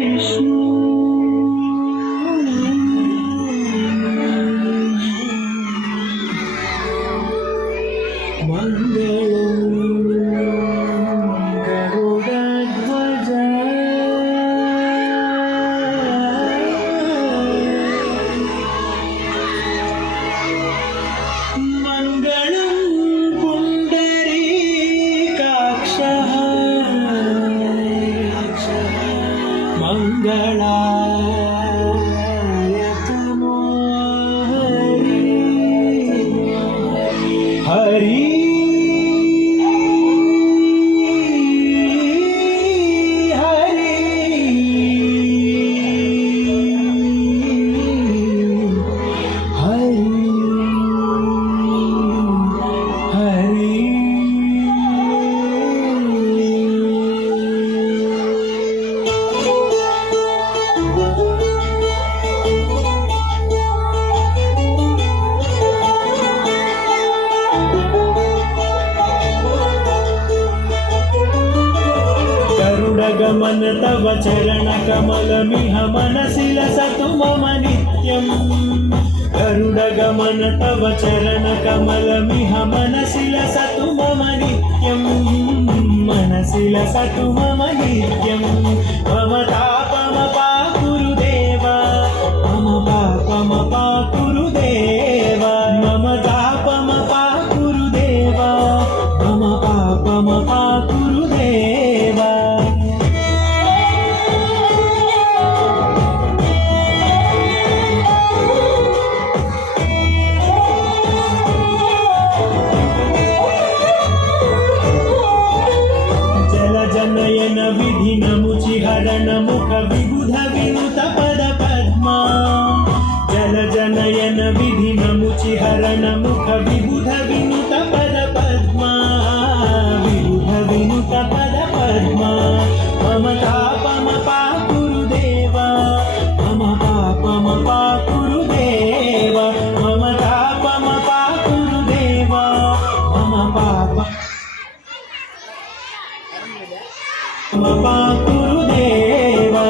विष्णु मंगलायतनो हरि गमन तव चरण कमलमिह मनसि लसतु मम नित्यं गरुडगमन तव चरण कमलमिह मनसि लसतु मम नित्यं मनसि लसतु मम नित्यं मम तापमपाकुरु देवा मम पापमपाकुरु देवा मम तापमपाकुरु देवा मम पापमपाकुरु देवा जनयन विधिन मुचिहरण मुख विबुध विनुत पद पद्मा जल जनयन विधिन मुचिहरण मुख विबुध विनुत पद पद्मा विबुध विनुत पद पद्मा मम तापमपाकुरु देवा मम पापमपाकुरु देवा मम तापमपाकुरु देवा मम पाप पाकुरु देवा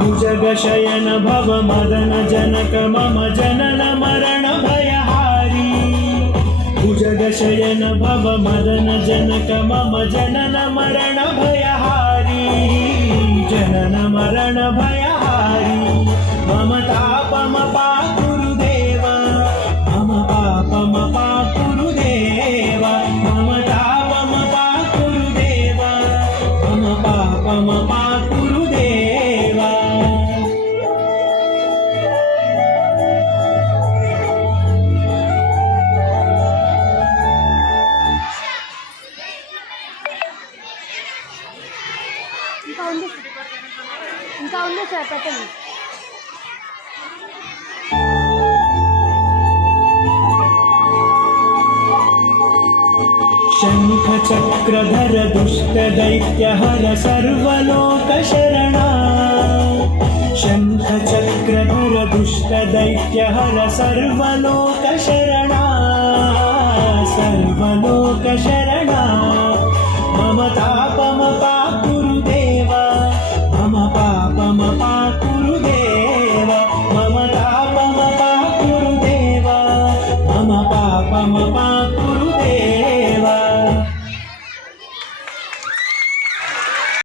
भुजगशयन भव मदन जनक मम जनन मरण भयहारी भुजगशयन भव मदन जनक मम जनन मरण भयहारी जनन मरण भयहारी मम तापमपाकुरु देवा मम पापमपाकुरु देवा मम तापमपाकुरु देवा मम पापमपाकुरु देवा ఇంకా ఉంది సార్ పెట్టండి शंख चक्रधर दुष्ट दैत्य हर सर्वलोक शरणा शंख चक्रधर दुष्ट दैत्य हर सर्वलोक शरणा सर्वलोक शरणा मम तापमपाकुरु देवा मम पापमपाकुरु देवा मम तापमपाकुरु देवा मम पापमपाकुरु